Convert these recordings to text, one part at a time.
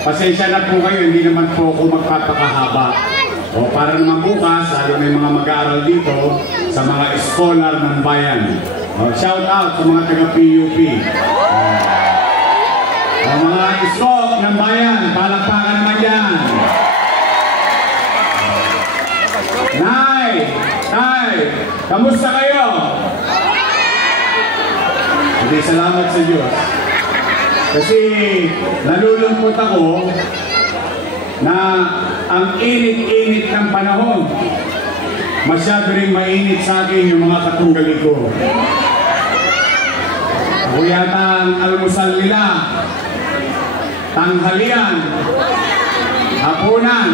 Pasensya na po kayo, hindi naman po ako magpapakahaba. O para naman bukas, lalo may mga mag-aaral dito sa mga scholar ng bayan. O, shout out sa mga taga-PUP. O mga iskok ng bayan, palakpakan naman yan. Nay! Nay! Kamusta kayo? Hindi, salamat sa Diyos. Kasi nalulungkot ako na ang init-init ng panahon. Masyado rin mainit sa akin yung mga katunggali ko. Ako yata ang almusal nila, tanghalian, hapunan,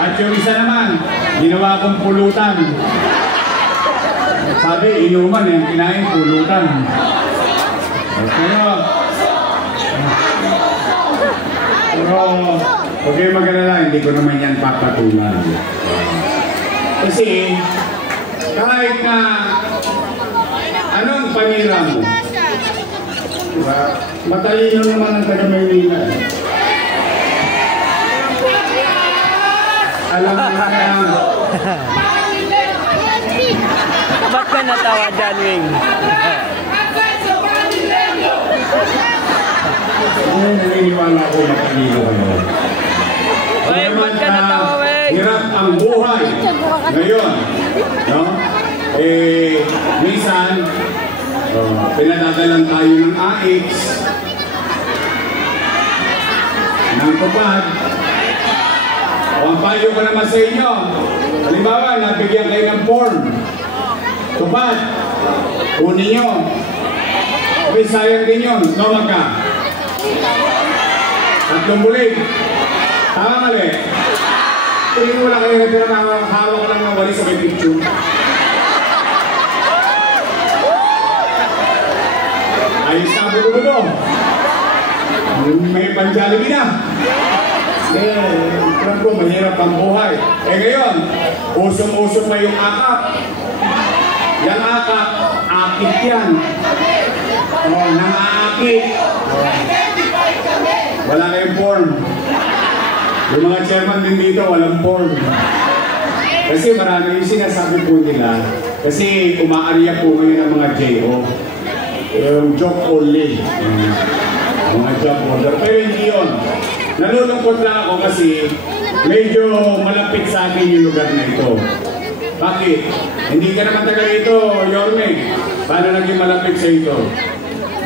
at yung isa naman, ginawa kong pulutan. Sabi, inuman yung kinain pulutan. Pero huwag kayo mag-alala, hindi ko naman yan papatulan. Kasi kahit na anong panira mo, diba? Matalino naman ang taga-Maynila. Alam mo na yan. Ba't ka natawa dyan, Wing? Naniniwala ko matalino kayo. Wing, ba't ka natawa, Wing? Hirap ang buhay ngayon, no? Minsan, pinadadalan tayo ng AX, ng tupad. Ang payo ko naman sa inyo, halimbawa, nabigyan kayo ng form, tupad, kunin nyo. Okay, sayang din yun, no magka? Tatlong bulig. Tama mali. Tingin wala kayo na hawak ko lang ng walis sa may picture. Ayos na buto-buto. May panjalibi na. Alam ko, mahirap ang buhay. Ngayon, usong-usong na yung akap. Yung akap, akit yan. Nang-aakit. Wala kayong form. Yung mga chairman din dito, walang form. Kasi marami yung sinasabi po nila. Kasi umaarya po ngayon ang mga JO. Yung joke only. Mga joke order. Pero hindi yun. Nalulungkot lang ako kasi medyo malapit sa akin yung lugar na ito. Bakit? Hindi ka naman taga ito, Yorme. Paano naging malapit sa ito?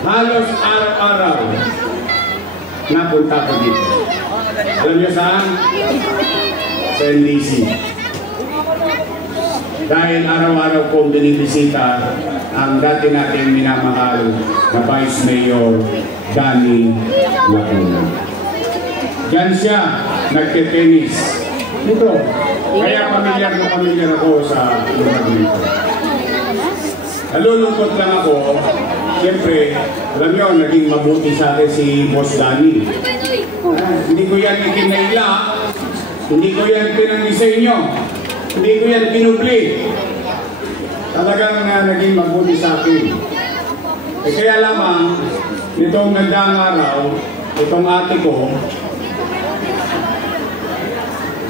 Halos araw-araw napunta ko dito. Alam niyo saan? Sa NDC. Dahil araw-araw kong binibisita ang dati nating minamahal na Vice Mayor Danny Lacuna. Diyan siya nagte-tennis. Dito. Kaya pamilyar ako sa lugar nito. Nalulungkot lang ako. Siyempre, alam nyo, naging mabuti sa akin si Boss Danny. Hindi ko yan ikinaila. Hindi ko yan pinag-disenyo. Hindi ko yan pinubli. Talagang naging mabuti sa akin. Kaya lamang, nitong nagdaang araw, itong ate ko,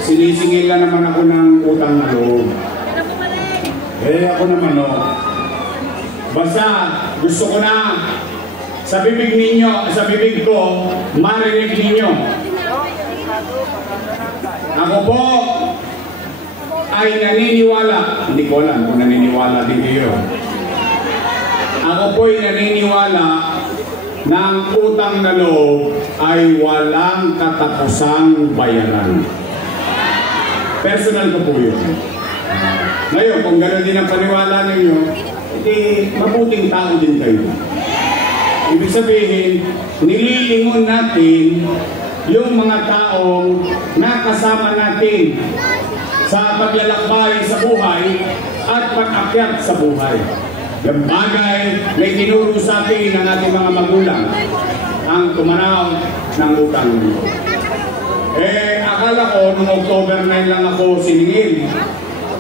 sinisingil na naman ako ng utang na loob. Ako naman basta gusto ko na sa bibig ninyo, sa bibig ko, marinig ninyo. Ako po ay naniniwala, hindi ko alam kung naniniwala din kayo. Ako po ay naniniwala na ang utang na loob ay walang katapusang bayaran. Personal ko po yun. Ngayon, kung gano'n din ang paniwala ninyo, mabuting tao din kayo. Ibig sabihin, nililingon natin yung mga taong nakasama natin sa paglalakbay sa buhay at pag-akyat sa buhay. Yung bagay na itinuro sa atin ng ating mga magulang ang tumanaw ng utang. Akala ko, noong October 9 lang ako siningil.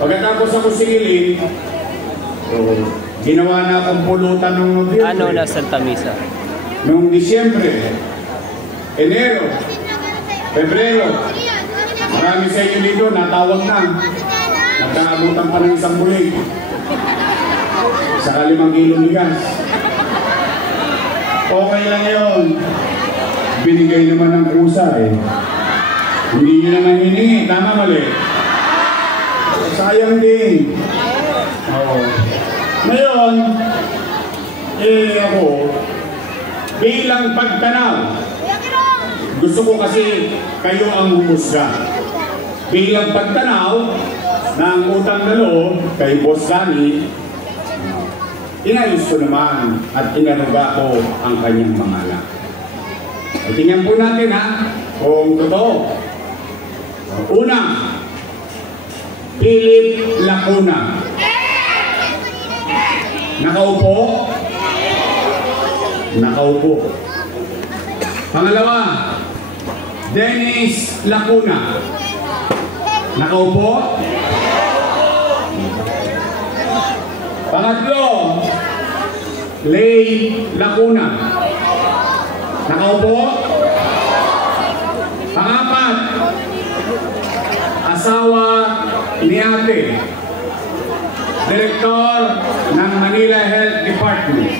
Pagkatapos ako singilin, ginawa na akong pulutan ng Nobyembre. Ano na Santa Misa? Noong Disyembre, Enero, Pebrero, marami sa inyo dito natawag na. Nagkaabutan pa ng isang bulig. Saka 5 kilong bigas. Okay lang yun. Binigay naman ng kusa eh. Hindi nyo naman hiningi. Tama mali. Sayang din. Oo. Ngayon, ako, bilang pagtanaw, gusto ko kasi kayo ang humusga. Bilang pagtanaw ng utang na loob kay Boss Danny, inayos ko naman at inanuga ko ang kanyang mga anak. Tingnan po natin kung totoo. Una, Philip Lacuna. Nakaupo? Nakaupo. Pangalawa, Dennis Lacuna. Nakaupo? Pangatlo, Lay Lacuna. Nakaupo? Pangapat, asawa ni ate, Direktor ng Manila Health Department,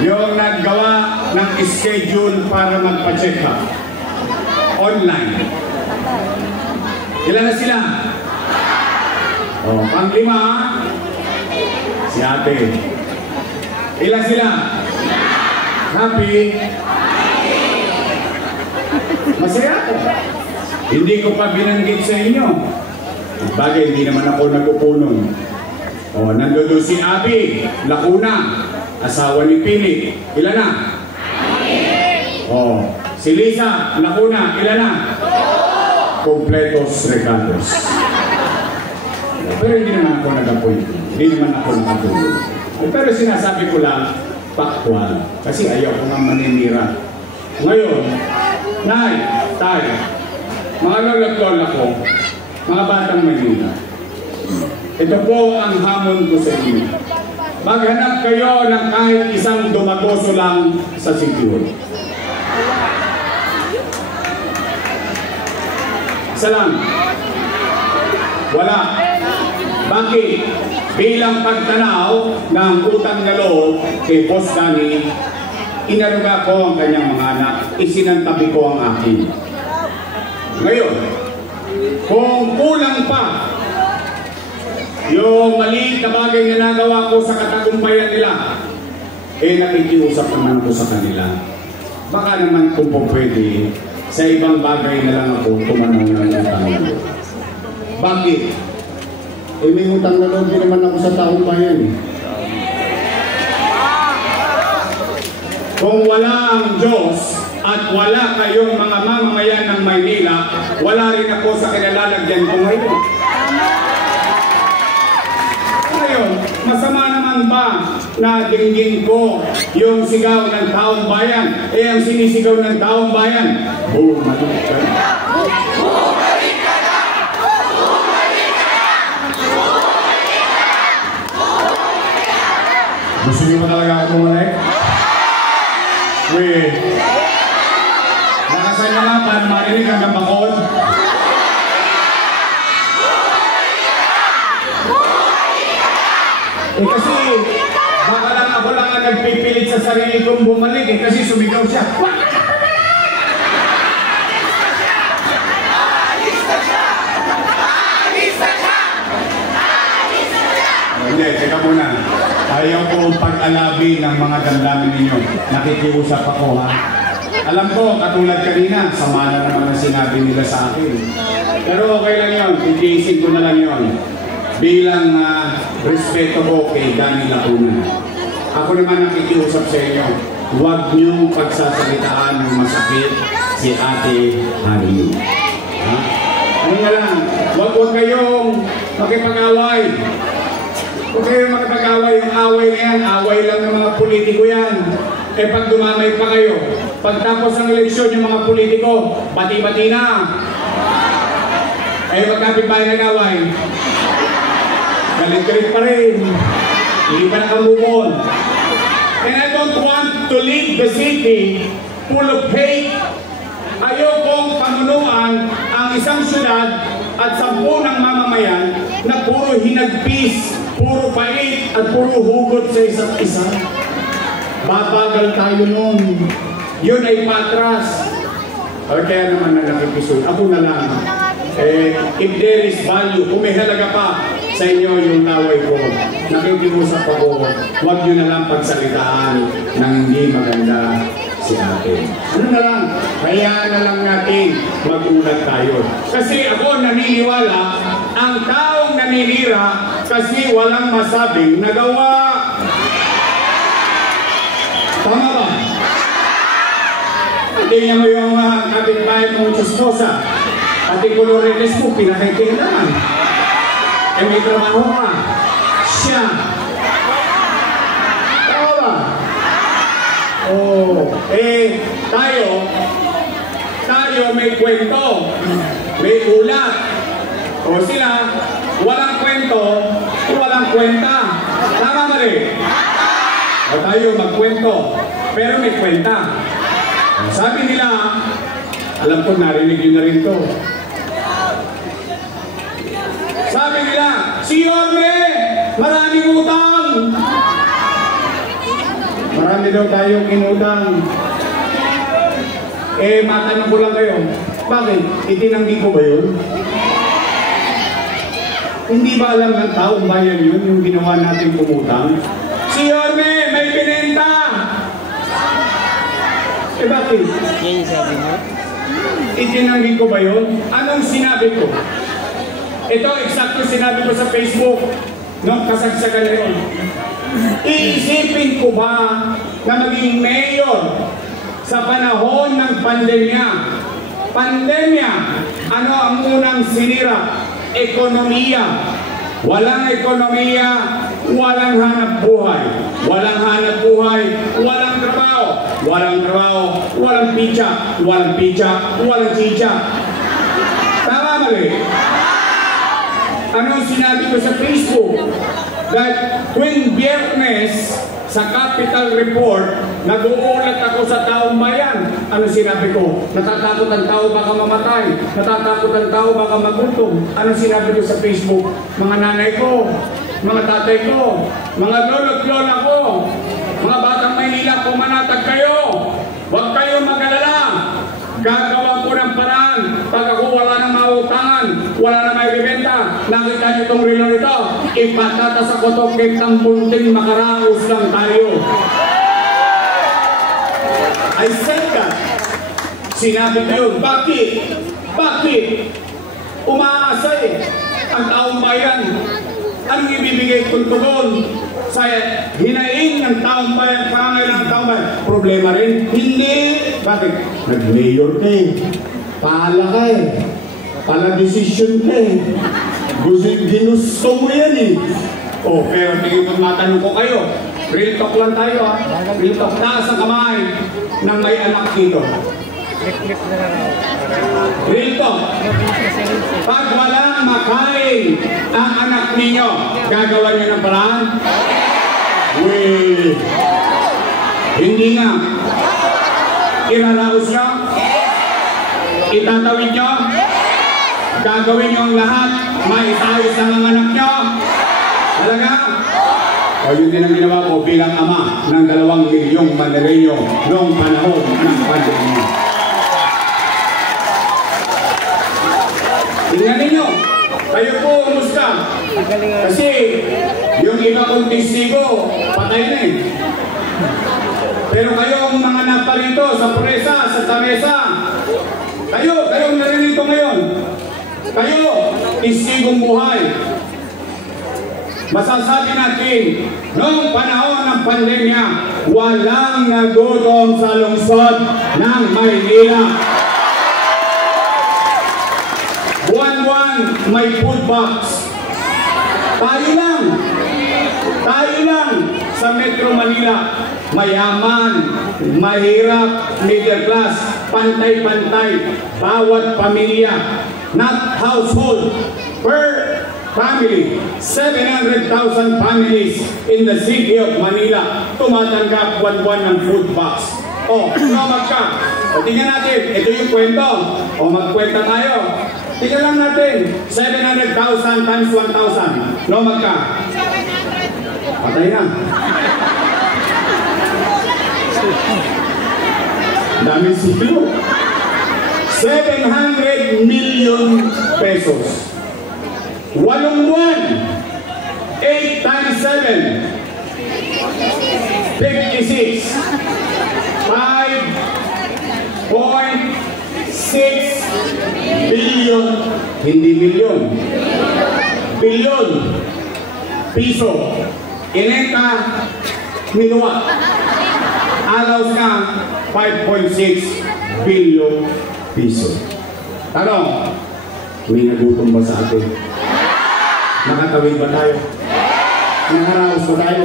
yung naggawa ng schedule para magpa-check up online. Ilan na sila? Pang-5, si ate. Ilan sila? Happy? Masaya ako. Hindi ko pa binanggit sa inyo. Bagay, hindi naman ako nagpupunong. Nandoon si Abby Lacuna, asawa ni Philip. Ilan na? Si Lisa Lacuna, ilan na? Completos recados. Pero hindi naman ako nag-appoint. Hindi naman ako nakatulog. Pero sinasabi ko lang, factual. Kasi ayaw ko nga maninira. Ngayon, Nay, Tay, mga lola ko, mga batang Manila, ito po ang hamon ko sa inyo. Maghanap kayo ng kahit isang dumagoso lang sa sityo. Isa lang. Wala. Bakit? Bilang pagtanaw ng utang na loob kay Boss Danny, inaruga ko ang kanyang mga anak, isinantabi ko ang akin. Ngayon, kung kulang pa yung maliit na bagay na nagawa ko sa katagumpayan nila, nakikiusap naman ko sa kanila. Baka naman kung po pwede, sa ibang bagay na lang ako tumanaw ng utang na loob. Bakit? May utang na loob din naman ako sa taong bayan eh. Kung wala ang Diyos at wala kayong mga mamamayan ng Maynila, wala rin ako sa kinalalagyan ko ngayon. Ngayon, masama naman ba na dinggin ko yung sigaw ng taong bayan? Ang sinisigaw ng taong bayan, bumalik ka na. Bumalik ka na! Bumalik ka na! Bumalik ka na! Bumalik ka na! Gusto niyo ba talaga ako bumalik? Wait. Nakasan na nga para marinig hanggang bakod. Kasi baka lang ako lang ang nagpipilit sa sarili kong bumalik kasi sumigaw siya. Hindi, teka muna. Ayaw ko pag-alabi ng mga damdamin ninyo. Nakikiusap ako Alam ko, katulad kanina, sama na naman ang sinabi nila sa akin. Pero okay lang yun, titiisin ko na lang yun. Bilang respeto ko kay Danny Lacuna. Ako naman nakikiusap sa inyo, huwag niyong pagsasalitaan ng masakit si Ate Harry. Ano nga lang, huwag kayong makipag-away. Huwag kayong makipag-away. Yung away na yan, away lang ng mga politiko yan. Pag dumamay pa kayo, pagtapos ng eleksyon yung mga politiko, bati-bati na. Magkapit ba yung nag-away? Galit-galit pa rin. Hindi pa nakamove on. And I don't want to leave the city full of hate. Ayokong panunuan ang isang syudad at 10 ng mamamayan na puro hinagpis, puro pait at puro hugot sa isa't isa. Babagal tayo nun. Yun ay patras. O kaya naman na nakikisun. Ako na lang. If there is value, kung may halaga pa sa inyo yung naway ko, nakikiusap ako, huwag nyo na lang pagsalitaan ng hindi maganda si atin. Ano na lang, kaya na lang natin mag-ulat tayo. Kasi ako naniniwala, ang taong naninira kasi walang masabing nagawa. Tama ba? Tingnan mo yung kapitbahay mong chismosa. Pati kolorites mo, pinakitingnan. May trabaho ka. Siya. Tama ba? Tayo may kwento. May ulat. O sila, walang kwento, walang kwenta. Tama ba rin? O tayo magkwento, pero may kwenta. Sabi nila, alam ko narinig yun na rin to. Sabi nila, si Yorme, maraming utang. Marami daw tayong inutang. Matanong ko lang kayo, bakit? Itinanggi ko ba yun? Hindi ba alam ng taong bayan yun, yung ginawa natin kumutang? Si Yorme, may binenta! Bakit? Yan yung sabi mo? Itinanggi ko ba yun? Anong sinabi ko? Ito, eksakto sinabi ko sa Facebook nung kasagsagan na yun. Iisipin ko ba na maging mayor sa panahon ng pandemya? Pandemya, ano ang unang sinira? Ekonomiya. Walang ekonomiya, walang hanap buhay. Walang hanap buhay, walang trabaho. Walang trabaho, walang pizza. Walang pizza, walang chicha. Tama mali? Anong sinabi ko sa Facebook? That tuwing Biyernes sa Capital Report, nag-uulat ako sa taong bayan. Ano sinabi ko? Natatakot ang tao baka mamatay. Natatakot ang tao baka magutom. Ano sinabi ko sa Facebook? Mga nanay ko, mga tatay ko, mga lolo't lola ko, mga batang Maynila, pumanatag kayo. Huwag kayo mag-alala. Gagawa ko ng paraan. Pag ako wala nang mautangan, wala nang may bibenta, nakita niyo itong relo nito, ipatatas ako ito kahit ng punting makaraos lang tayo. I said that. Sinabi ko yun. Bakit? Bakit? Umaasa ang taong bayan. Anong ibibigay kong tugon sa hinaing ng taong bayan, pangangailangan ng taong bayan? Problema rin? Hindi. Bakit? Nag-mayor ka eh. Pahala ka eh. Pala-desisyon ka eh. Ginusto mo yan eh. Pero tingin ko matanong ko kayo. Real talk lang tayo ha. Real talk. Taas ang kamay ng may anak dito. Real talk. Pag walang makain ang anak ninyo, gagawa niyo ng paraan? Wait. Hindi nga. Iraraos nyo? Itatawid nyo? Gagawin nyo ang lahat? Maitayos ang mga anak nyo? Talaga? O yun din ang ginawa ko bilang ama ng 2 milyong Mandareño noong panahon ng pandemya. Tingnan ninyo, kayo po umusta? Kasi yung iba kong testigo, patay na eh. Pero kayo ang mga naparito sa Presa, sa Tamesa, kayo ang narinito ngayon. Kayo, testigong buhay. Masasabi natin, noong panahon ng pandemya, walang nagutom sa lungsod ng Maynila. Buwan-buwan may food box. Tayo lang sa Metro Manila. Mayaman, mahirap, middle class, pantay-pantay, bawat pamilya, not household, per family, 700,000 families in the city of Manila tumatanggap buwan-buwan ng food box. O, lumag ka. O, tingnan natin. Ito yung kwento. O, magkwenta tayo. Tingnan lang natin. 700,000 times 1,000. Lumag ka. Patay na. Daming silo. 700 million pesos. 8 buwan. 8 times 7. 56. 5.6 billion. Hindi milyon. Bilyon. Piso. Ineka. Minuwa. Allows ka 5.6 billion piso. Tanong, may nagutom ba sa atin? Nakatawid ba tayo? Nangaraos ba tayo?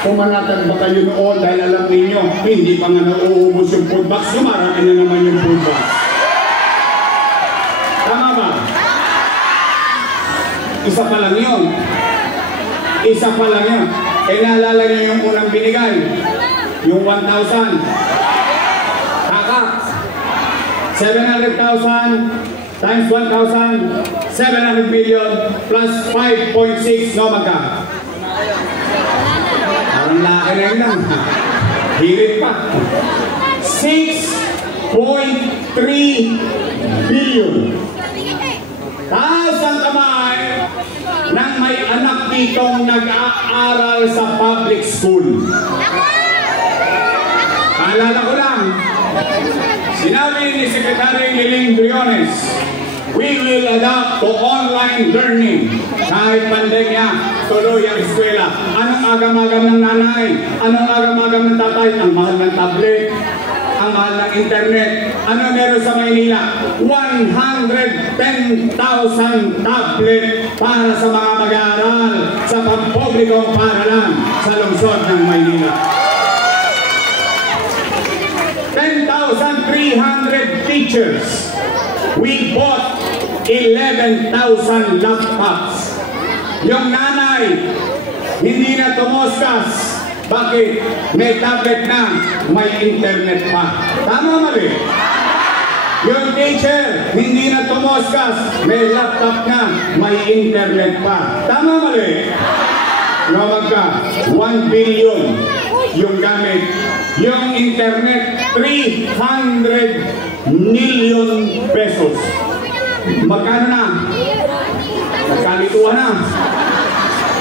Pumanatag ba kayo noon dahil alam ninyo, hindi pa nga nauubos yung food box, lumarami na naman yung food box. Tama ba? Isa pa lang yun. Isa pa lang yun. Eh, naalala niyo yung unang binigay? Yung 1,000. Kaka. 700,000 times 1,000. 700 million plus 5.6. No, magka? Parang laki na yun lang. Hirit pa. 6.3 billion. Taas ang kamay nang may anak ditong nag-aaral sa public school. Alala ko lang, sinabi ni Secretary Liling Briones, we will adapt to online learning. Kahit pandemya, tuloy ang eskwela. Anong agam-agam ng nanay? Anong agam-agam ng tatay? Ang mahal ng tablet, ang mahal ng internet. Ano meron sa Maynila? 110,000 tablet para sa mga mag-aaral sa pampublikong paaralan sa lungsod ng Maynila. 10,300 teachers. We bought 11,000 laptops. Yung nanay, hindi na tumuskas. Bakit? May tablet na, may internet pa. Tama mali? Yung teacher, hindi na tumuskas. May laptop na, may internet pa. Tama mali? Lumag ka, 1 billion yung gamit. Yung internet, 300 million pesos. Magkano na? Nagkalituhan na.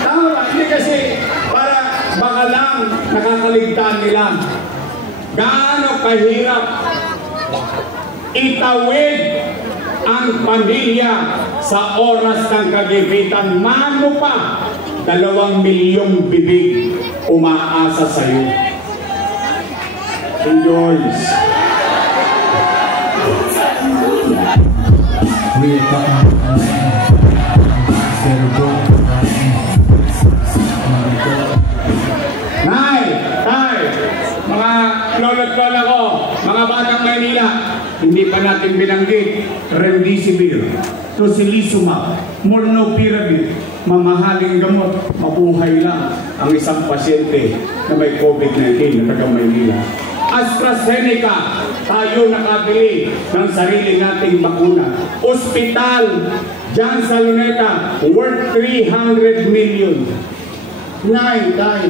Tama ba? Hindi kasi para baka lang nakakaligtaan nila. Gaano kahirap itawid ang pamilya sa oras ng kagipitan. Mano pa, 2 milyong bibig umaasa sa'yo. Enjoy. Nay, tay, mga lolo't lola ko, mga batang Maynila, hindi pa natin binanggit, Remdesivir, Tocilizumab, Molnupiravir, mamahaling gamot, mabuhay lang ang isang pasyente na may COVID-19 na taga Maynila. AstraZeneca, tayo nakabili ng sarili nating bakuna. Ospital, dyan sa Luneta, worth 300 million. Nay, tay,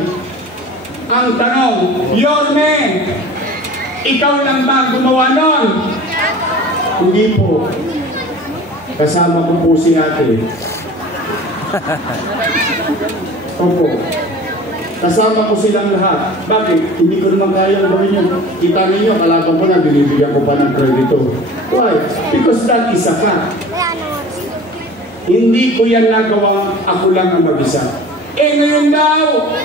ang tanong, Yorme, ikaw lang ba gumawa nun? Hindi po. Kasama ko po si ate. Opo. Kasama ko silang lahat. Bakit? Hindi ko naman kaya gawin yun. Kita ninyo, kalaban ko na, binibigyan ko pa ng kredito. Why? Because that is a fact. Hindi ko yan nagawa, ako lang ang mag-isa. Eh ngayon daw,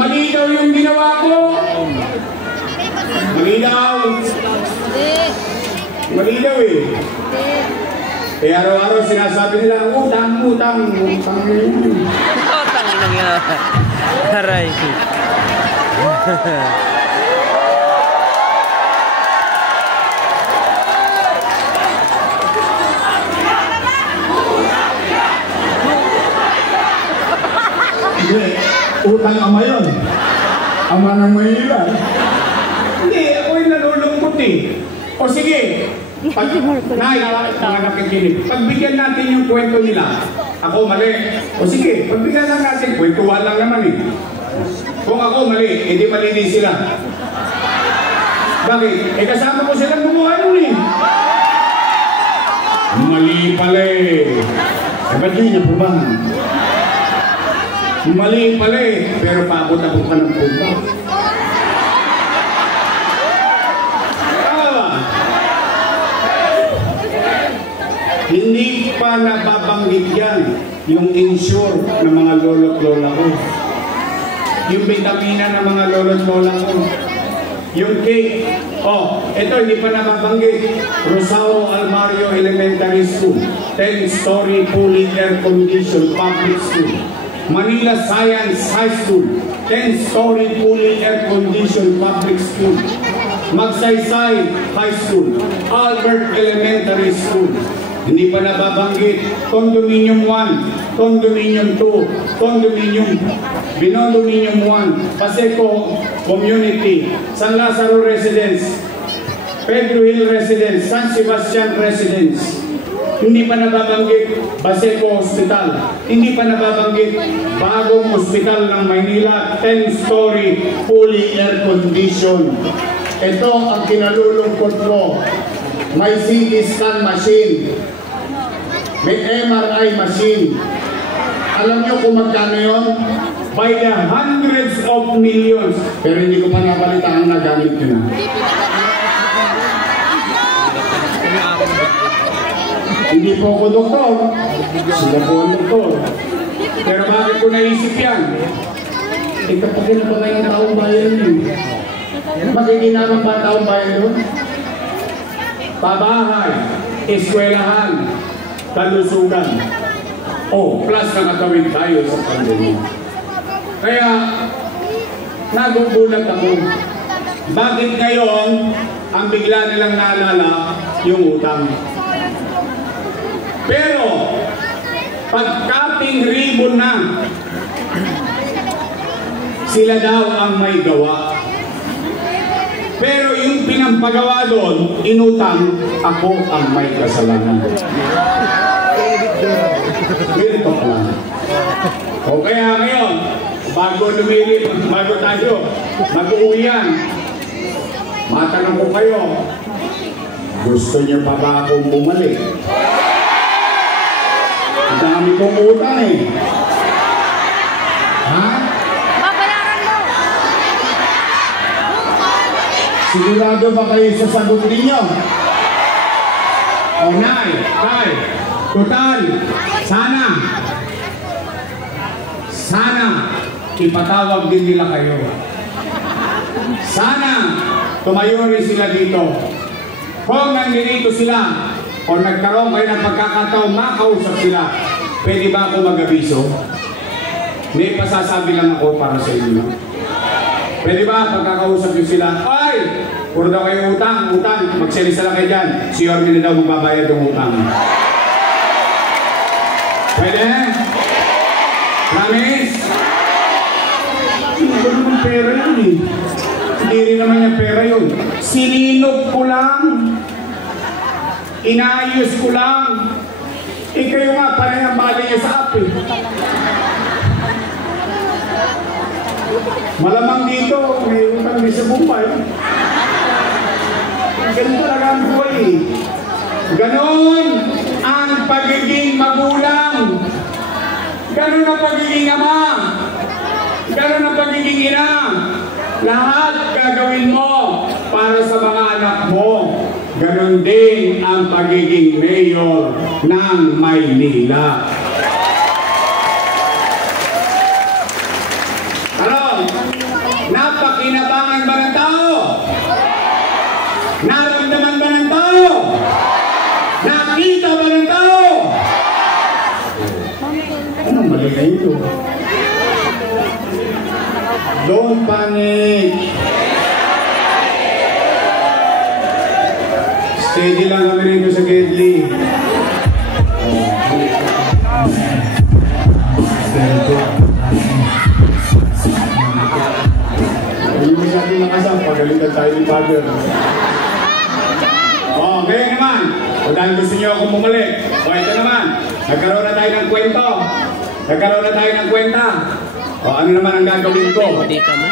mali daw yung ginawa ko. Mali daw. Mali daw eh. Eh araw-araw sinasabi nila, utang. Utang lang yan. Aray. Hindi, utang ama yun. Ama ng Maynila. Hindi mabuti. O sige, Nay, mga nakikinig, pagbigyan natin yung kwento nila. Ako mali. O sige, pagbigyan lang natin, kwentuhan lang naman eh. Kung ako mali, hindi mali din sila. Bakit? Eh kasama ko silang gumawa nun eh. Mali pala eh. Eh ba't di niya pumahan? Mali pala eh. Pero paabot-abot ka ng punta. Hindi pa nababanggit yan yung insure ng mga lolo't-lola ko. Yung vitamina ng mga lolo't-lola ko. Yung cake. Oh, ito hindi pa nababanggit. Rosauro Almario Elementary School. 10-story fully air-conditioned public school. Manila Science High School. 10-story fully air-conditioned public school. Magsaysay High School. Albert Elementary School. Hindi pa nababanggit, Condominium 1, Condominium 2, Condominium, Binondominium 1, Paseco Community, San Lazaro Residence, Pedro Hill Residence, San Sebastian Residence. Hindi pa nababanggit, Paseco Hospital. Hindi pa nababanggit, bagong hospital ng Maynila, 10-story, fully air-conditioned. Ito ang kinalulungkot ko. May CT scan machine. May MRI machine. Alam nyo kung magkano yun? By the hundreds of millions. Pero hindi ko pa nabalita ang nagamit nyo na. Hindi po ako doktor. Sila po ang doktor. Pero bakit ko naisip yan? Eh kapag na ba ngayon taong bayan yun? Makikinamang ba taong bayan yun? Pabahay, eskwelahan, kalusugan. Oh, plus nakatawid tayo sa pandemya. Kaya, nagugulat ako. Bakit ngayon, ang bigla nilang naalala yung utang? Pero, pagkaping ribbon na, sila daw ang may gawa. Pero yung pinampagawa doon, inutang, ako ang may kasalanan. Ganito ka lang. O kaya ngayon, bago tayo, mag-uuwian, matanong ko kayo, gusto niyo pa ba akong bumalik? Ang dami kong utang eh. Ha? Sigurado ba kayo sa sagot ninyo? O Nay, Tay, total, sana ipatawag din nila kayo. Sana tumayo rin sila dito. Kung nandito sila o nagkaroon kayo ng pagkakataon makausap sila, pwede ba ako mag-abiso? May pasasabi lang ako para sa inyo. Pwede ba pagkakausap nyo sila? Ay! Puro daw kayo utang, magsalisa lang kayo dyan. Si Yorme na daw magbabayad ng utang. Pwede? Promise? Hindi ko naman pera yun eh. Hindi rin naman yung pera yun. Sininog ko lang. Inaayos ko lang. Eh kayo nga, parang ang bali niya sa app eh. Malamang dito, may utang din sa buhay. Ganun talaga ang buhay eh. Ganon ang pagiging magulang. Ganon ang pagiging ama. Ganon ang pagiging ina. Lahat gagawin mo para sa mga anak mo. Ganon din ang pagiging mayor ng Maynila. Napakinabangan ba ng tao? Naramdaman ba ng tao? Nakita ba ng tao? Anong mali na ito? Don't panic. Steady lang kami rito sa Gedli. Hindi masyadong nakasama, pagalitan tayo ni Father. dahil gusto niyo akong bumalik. O ito naman, nagkaroon na tayo ng kwento. Nagkaroon na tayo ng kwenta. O ano naman ang gagawin ko? Dito mo.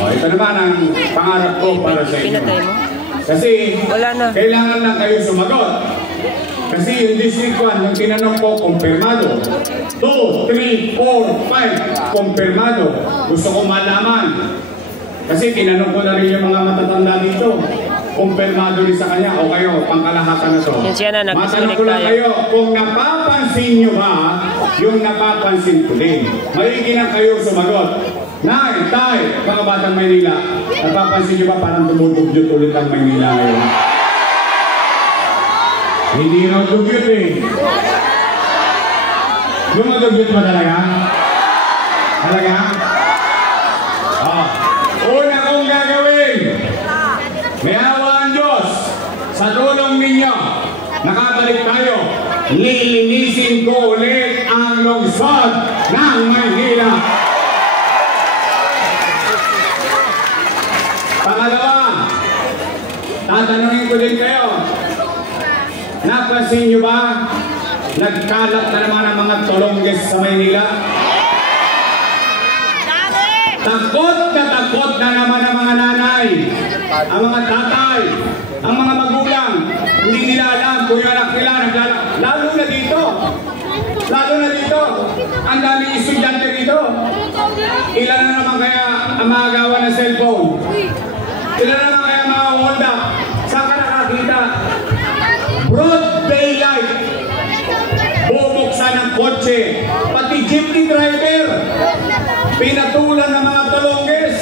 O ito naman ang pangarap ko para sa inyo. Pinatay mo? Kasi Wala na. kailangan lang kayo sumagot. Kasi yung District 1, yung tinanong ko, kumpirmado. 2, 3, 4, 5, kumpirmado. Gusto ko malaman. Kasi tinanong ko na rin yung mga matatanda dito. Kumpirmado rin sa kanya. O kayo, pangkalahatan na to. Yan siya na, Matanong ko lang tayo. kayo, kung napapansin nyo ba, yung napapansin ko din. Maigi na kayo sumagot. Nay, tay, mga batang Maynila, napapansin nyo ba parang tumutugyot ulit ang Maynila ngayon? Hindi raw dugyot eh. Lumadugyot ba talaga? Talaga? Una kong gagawin, may awa ang Diyos, sa tulong ninyo, nakabalik tayo, lilinisin ko ulit ang lungsod ng Maynila. Pangalawa, tatanungin ko din kayo, napansin nyo ba, nagkalat na naman ang mga tolongges sa Maynila? Takot na naman ang mga nanay, ang mga tatay, ang mga magulang. Hindi nila alam kung yung anak nila naglalak. Lalo na dito. Ang daming estudyante dito. Ilan na naman kaya ang mga gawa ng cellphone? Ilan na naman kaya mga Honda? Saan ka nakakita? Broad daylight. Bubuksan ng kotse. Pati jeepney driver. Pinatulan ng mga talongges.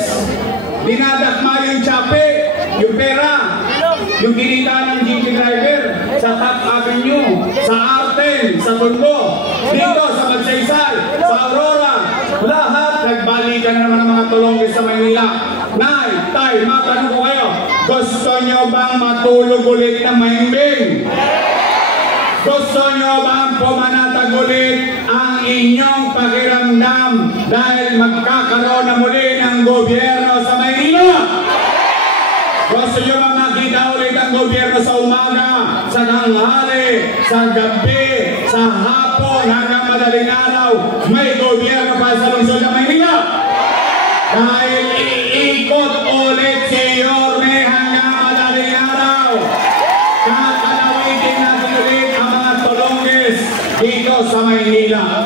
Dinadakma yung tsape, yung pera, yung kinita ng jeepney driver sa Top Avenue, sa Arten, sa Tondo, dito sa Magsaysay, sa Aurora. Lahat nagbalikan na naman ng mga talongges sa Maynila. Nay, tay, matanong ko kayo, gusto nyo bang matulog ulit ng mahimbing? Gusto nyo bang pumanatag ulit ang inyong pakiramdam dahil magkakaroon na muli ng gobyerno sa Maynila? Gusto nyo bang makita ulit ang gobyerno sa umaga, sa tanghali, sa gabi, sa hapon hanggang madaling araw? May gobyerno pa sa lungsod ng Maynila? Dahil iikot ulit si Yorme hanggang madaling araw. Kakalawitin natin ulit ang mga tolongges dito sa Maynila.